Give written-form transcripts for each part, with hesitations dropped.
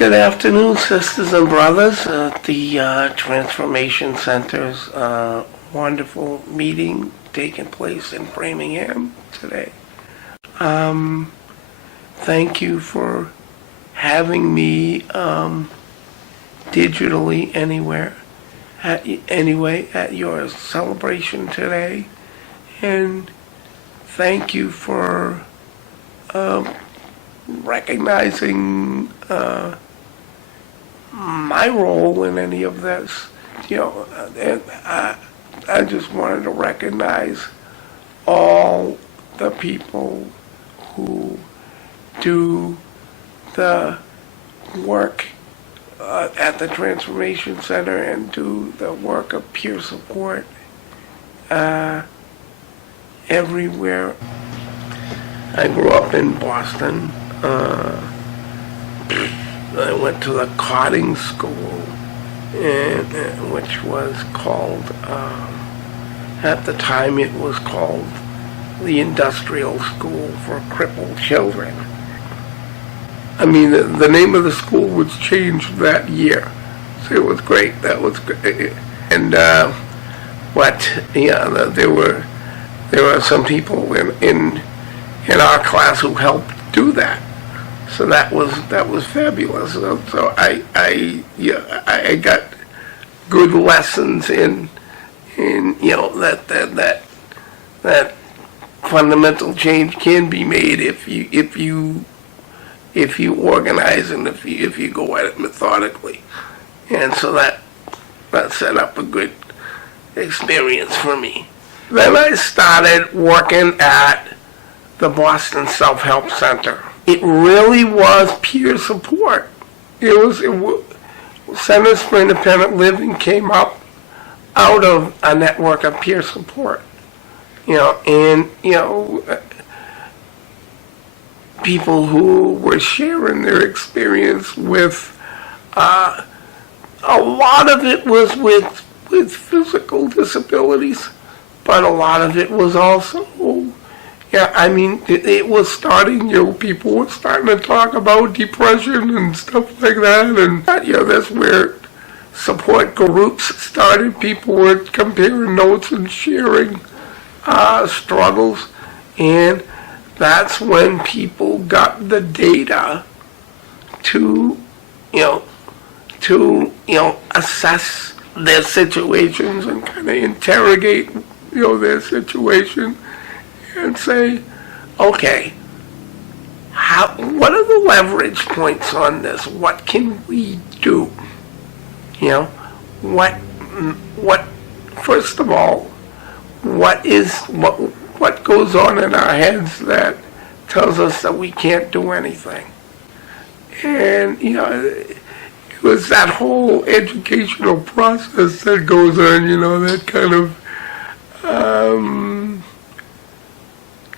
Good afternoon, sisters and brothers at the Transformation Center's wonderful meeting taking place in Framingham today. Thank you for having me digitally anyway at your celebration today, and thank you for recognizing my role in any of this. And I just wanted to recognize all the people who do the work at the Transformation Center and do the work of peer support everywhere. I grew up in Boston. I went to the coding school, which was called, at the time it was called the Industrial School for Crippled Children. I mean, the name of the school was changed that year, so it was great. That was great. And there were some people in our class who helped do that. So that was fabulous. So I got good lessons in that fundamental change can be made if you organize and if you go at it methodically. And so that set up a good experience for me. Then I started working at the Boston Self-Help Center. It really was peer support. Centers for Independent Living came up out of a network of peer support. People who were sharing their experience with, a lot of it was with physical disabilities, but a lot of it was also, it was starting, people were starting to talk about depression and stuff like that, and that's where support groups started. People were comparing notes and sharing struggles, and that's when people got the data to assess their situations and kind of interrogate, their situation and say, okay, what are the leverage points on this? What can we do? First of all, what goes on in our heads that tells us that we can't do anything? And, it was that whole educational process that goes on, that kind of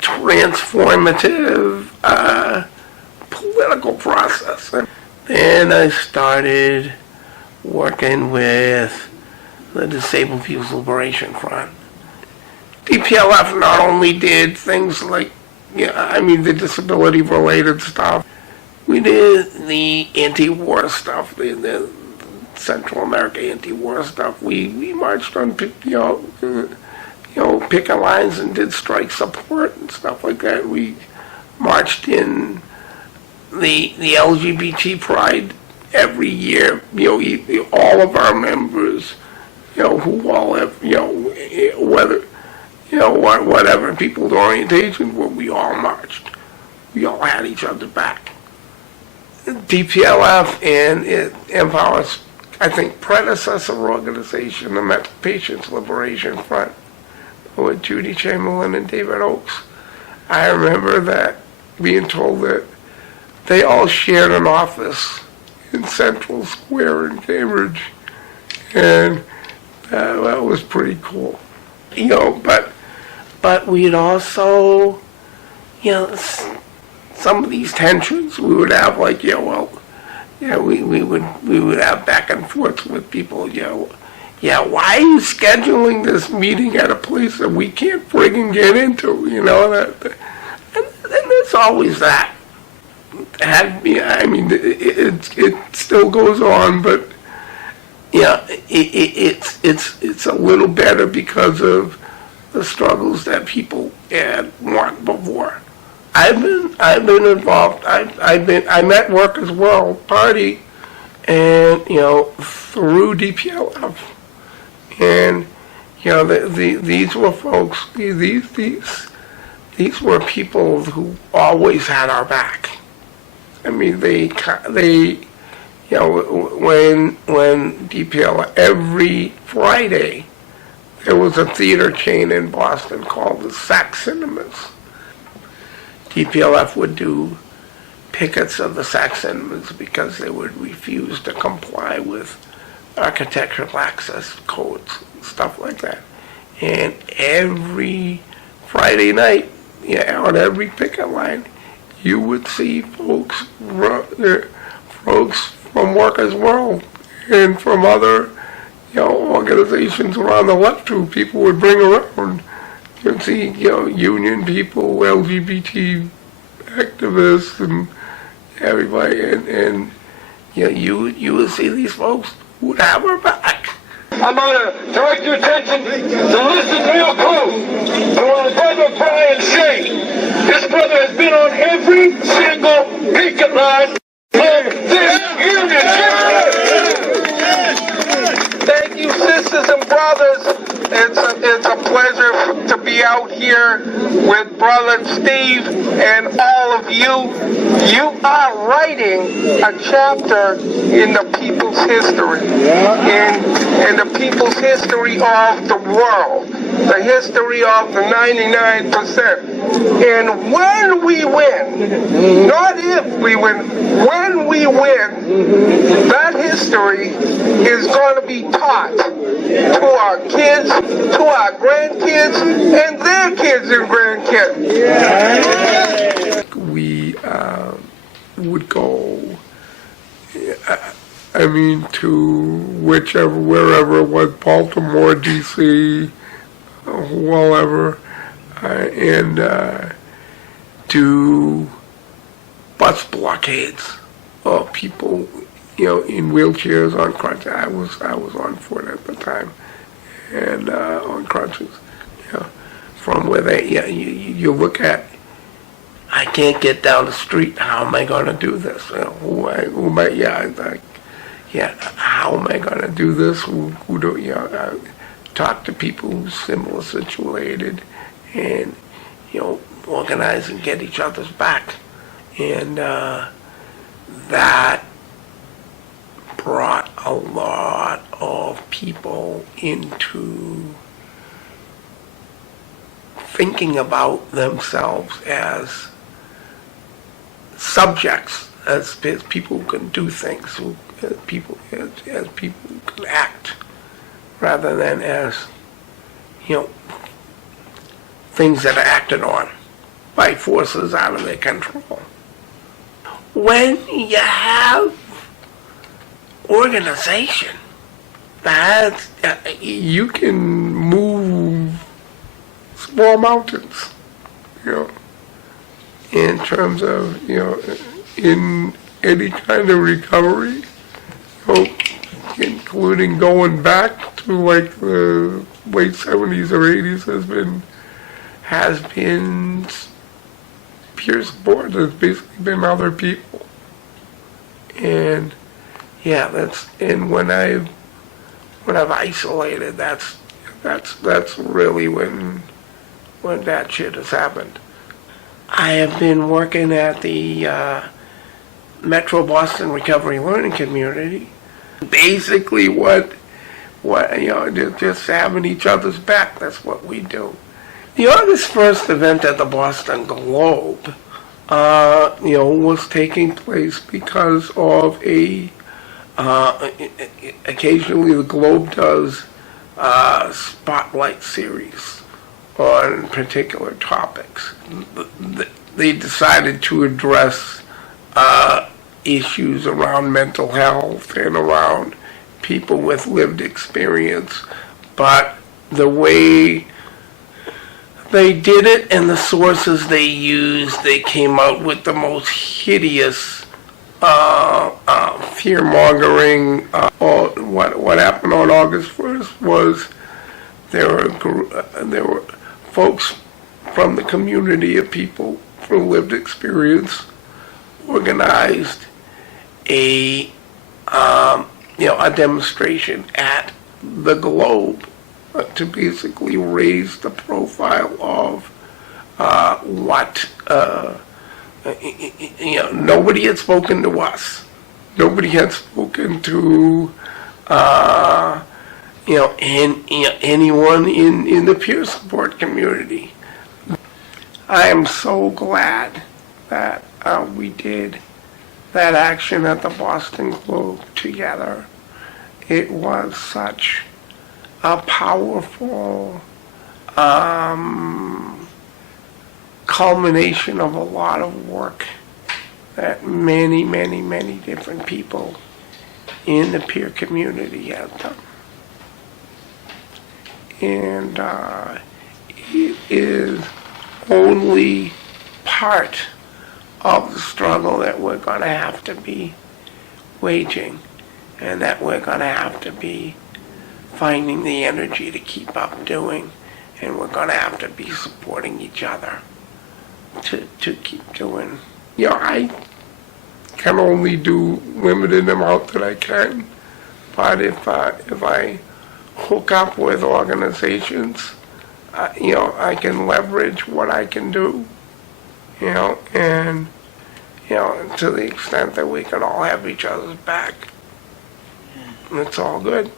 transformative political process. Then I started working with the Disabled People's Liberation Front. DPLF not only did things like, the disability-related stuff. We did the anti-war stuff, the Central America anti-war stuff. We marched on, picket lines and did strike support and stuff like that. We marched in the LGBT Pride every year. All of our members, who all have, whatever people's orientation, we all marched. We all had each other back. DPLF and Empower's, I think, predecessor organization, the Mental Patients Liberation Front, with Judy Chamberlain and David Oakes. I remember that being told that they all shared an office in Central Square in Cambridge, and that was pretty cool. But we'd also, some of these tensions we would have, we would have back and forth with people, why are you scheduling this meeting at a place that we can't friggin' get into, and there's always that. I mean, it still goes on, but yeah, it's a little better because of the struggles that people had walked before. I've been involved. I'm at Workers' World Party, and through DPLF, and these were folks. These were people who always had our back. I mean, when DPLF, every Friday, there was a theater chain in Boston called the Sac Cinemas. DPLF would do pickets of the Sac Cinemas because they would refuse to comply with architectural access codes, stuff like that. And every Friday night, on every picket line, you would see folks from Workers' World and from other organizations around the left who people would bring around. You'd see union people, LGBT activists, and everybody, and you would see these folks who would have our back. I'm going to direct your attention to listen real close to our brother Brian Shea. This brother has been on every single picket line of this union. Thank you, sisters and brothers. It's a pleasure to be out here with Brother Steve and all of you. You are writing a chapter in the people's history, in the people's history of the world, the history of the 99%. And when we win, not if we win, when we win, that history is going to be taught to our kids, to our grandkids, and their kids and grandkids. We would go, to wherever it was, Baltimore, D.C., wherever, and do bus blockades of people, in wheelchairs, on crutches. I was on foot at the time, and on crutches. From where you look at, I can't get down the street. How am I going to do this? How am I going to do this? Who do talk to people who's similar situated, and organize and get each other's back, and that brought a lot of people into thinking about themselves as subjects, as people who can do things, as people who can act, rather than as things that are acted on by forces out of their control. When you have organization, that you can move small mountains, in terms of, in any kind of recovery, including going back to like the late 70s or 80s has been peer support. Has basically been other people. And and when I've isolated, that's really when that shit has happened. I have been working at the Metro Boston Recovery Learning Community. Basically just having each other's back, that's what we do. The August 1st event at the Boston Globe, was taking place because of occasionally the Globe does spotlight series on particular topics. They decided to address issues around mental health and around people with lived experience, but the way They did it, and the sources they used, they came out with the most hideous fear-mongering. What happened on August 1st was there were folks from the community of people from lived experience organized a a demonstration at the Globe to basically raise the profile of what nobody had spoken to us. Nobody had spoken to anyone in the peer support community. I am so glad that we did that action at the Boston Globe together. It was such a powerful culmination of a lot of work that many, many, many different people in the peer community have done. And it is only part of the struggle that we're going to have to be waging, and that we're going to have to be finding the energy to keep up doing, and we're going to have to be supporting each other to keep doing. I can only do limited amount that I can, but if I hook up with organizations, I can leverage what I can do, and to the extent that we can all have each other's back, it's all good.